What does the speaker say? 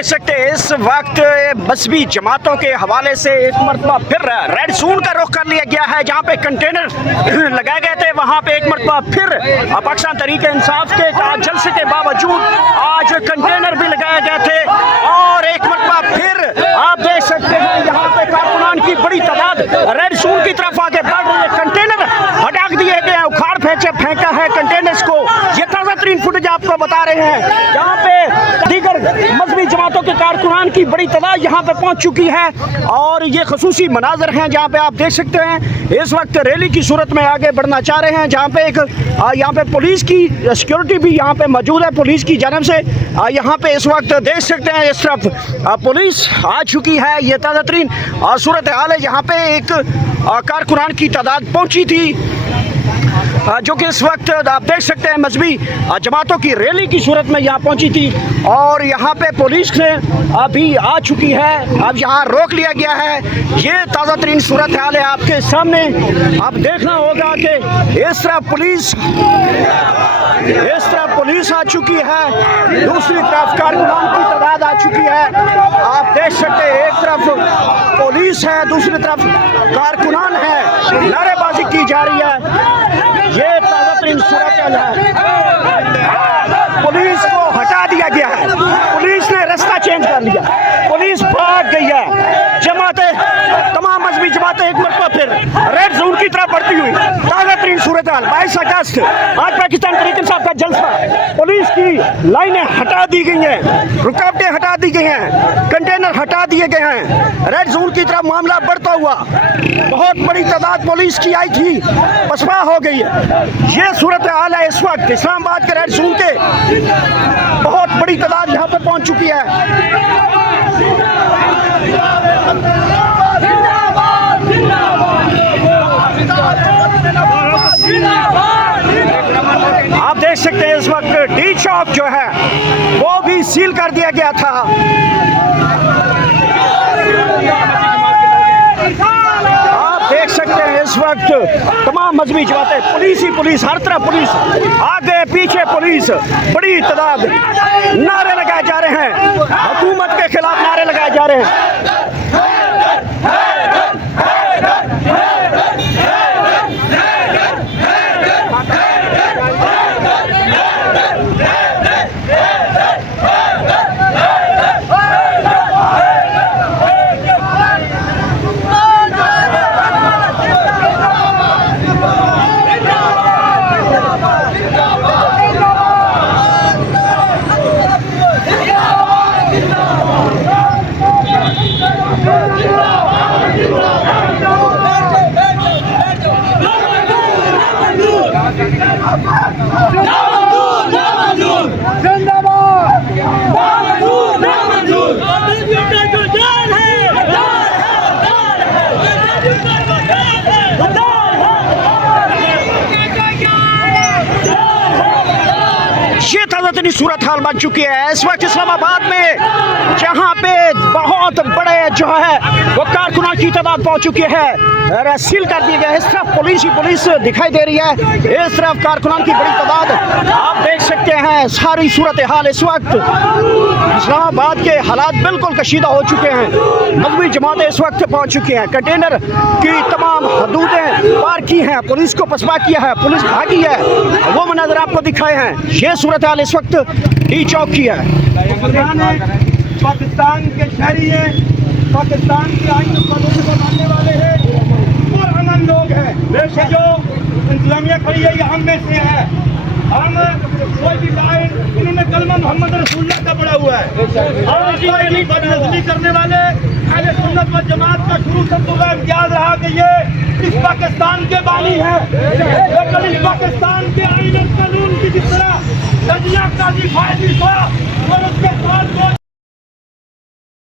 देख सकते हैं इस वक्त मजहबी जमातों के हवाले से एक मरतबा फिर रेड जोन का रुख कर लिया गया है। जहाँ पे कंटेनर लगाए गए थे वहाँ पे एक मरतबा फिर पाकिस्तान तहरीक इंसाफ के जलसे के बावजूद आज कंटेनर भी लगाए गए थे और एक मरतबा फिर आप देख सकते हैं यहाँ पे कारकुनान की बड़ी तादाद रेड जोन की तरफ आगे बढ़ रही है। कंटेनर हटा दिए गए हैं, उखाड़ फेंका है कंटेनर्स को। ये ताज़ा तरीन फुटेज आपको बता रहे हैं। यहाँ पे दीगर मजहबी जमातों के कारकुनान की बड़ी तादाद यहाँ पे पहुँच चुकी है और ये खसूसी मनाजर हैं जहाँ पे आप देख सकते हैं इस वक्त रैली की सूरत में आगे बढ़ना चाह रहे हैं। जहाँ पे एक यहाँ पे पुलिस की सिक्योरिटी भी यहाँ पे मौजूद है पुलिस की जानब से। यहाँ पे इस वक्त देख सकते हैं इस तरफ पुलिस आ चुकी है। ये ताज़ा तरीन सूरत हाल है। यहाँ पे एक कारकुनान की तादाद पहुँची थी जो कि इस वक्त आप देख सकते हैं मजहबी जमातों की रैली की सूरत में यहाँ पहुँची थी और यहाँ पे पुलिस ने अभी आ चुकी है। अब यहाँ रोक लिया गया है। ये ताज़ा तरीन सूरत हाल है आपके सामने। आप देखना होगा कि इस तरफ पुलिस आ चुकी है, दूसरी तरफ कारकुनान की तादाद आ चुकी है। आप देख सकते हैं एक तरफ पुलिस है, दूसरी तरफ कारकुनान है, नारेबाजी की जा रही है। ये ताज़ा तरीन सूरत है। पुलिस को हटा दिया गया है, पुलिस ने रास्ता चेंज कर लिया, पुलिस भाग गई है। जमातें तमाम मजहबी जमातें एक मरतबा फिर रेड जोन की तरफ बढ़ती हुई। ताज़ा तरीन सूरत हाल 22 अगस्त आज पाकिस्तान तहरीक इंसाफ का जलसा। पुलिस की लाइनें हटा दी गई हैं, रुकावटें हटा दी गई हैं, कंटेनर हटा दिए गए हैं। रेड जोन की तरफ मामला बढ़ता हुआ बहुत बड़ी तादाद पुलिस की आई थी, पसपा हो गई है। ये सूरत हाल है इस वक्त इस्लामाबाद के रेड जोन के। बहुत बड़ी तादाद यहाँ पे पहुँच चुकी है। आप देख सकते हैं इस वक्त डी चौक जो है वो भी सील कर दिया गया था। आप देख सकते हैं इस वक्त तमाम मजहबी जमातें, पुलिस ही पुलिस, हर तरफ पुलिस, आगे पीछे पुलिस, बड़ी तादाद। नारे लगाए जा रहे हैं, हुकूमत के खिलाफ नारे लगाए जा रहे हैं। सूरत हाल बन चुकी है इस वक्त इस्लामाबाद में, जहां पे बहुत बड़े जो है वो कारकुनान की तादाद पहुंच चुकी है, सील कर दिए गए। इस तरफ पुलिस ही पुलिस दिखाई दे रही है, इस तरफ कारकुनान की बड़ी तादाद। आप देख सकते हैं सारी सूरत हाल इस वक्त इस्लामाबाद के हालात बिल्कुल कशीदा हो चुके हैं। मजहबी जमातें इस वक्त पहुंच चुकी हैं, कंटेनर की तमाम हदूदें पार की हैं, पुलिस को पसपा किया है, पुलिस भागी है, वो मनाजर आपको दिखाए हैं। ये सूरत हाल इस वक्त डी चौक की है। पाकिस्तान के शहरी हैं, पाकिस्तान के आइन कानून को मानने वाले हैं और अमन लोग हैं। वैसे जो इंतजामिया खड़ी है ये हम में से है। हम कोई भी लाइन उन्होंने कलमा मोहम्मद रसूलुल्लाह का पढ़ा हुआ है और इसी बदनज़री करने वाले अहले सुन्नत व जमात का शुरू से तो इम्तियाज रहा कि ये इस पाकिस्तान के बानी है, लेकिन इस पाकिस्तान के आइन कानून की जिस तरह तजिया काजी फायदी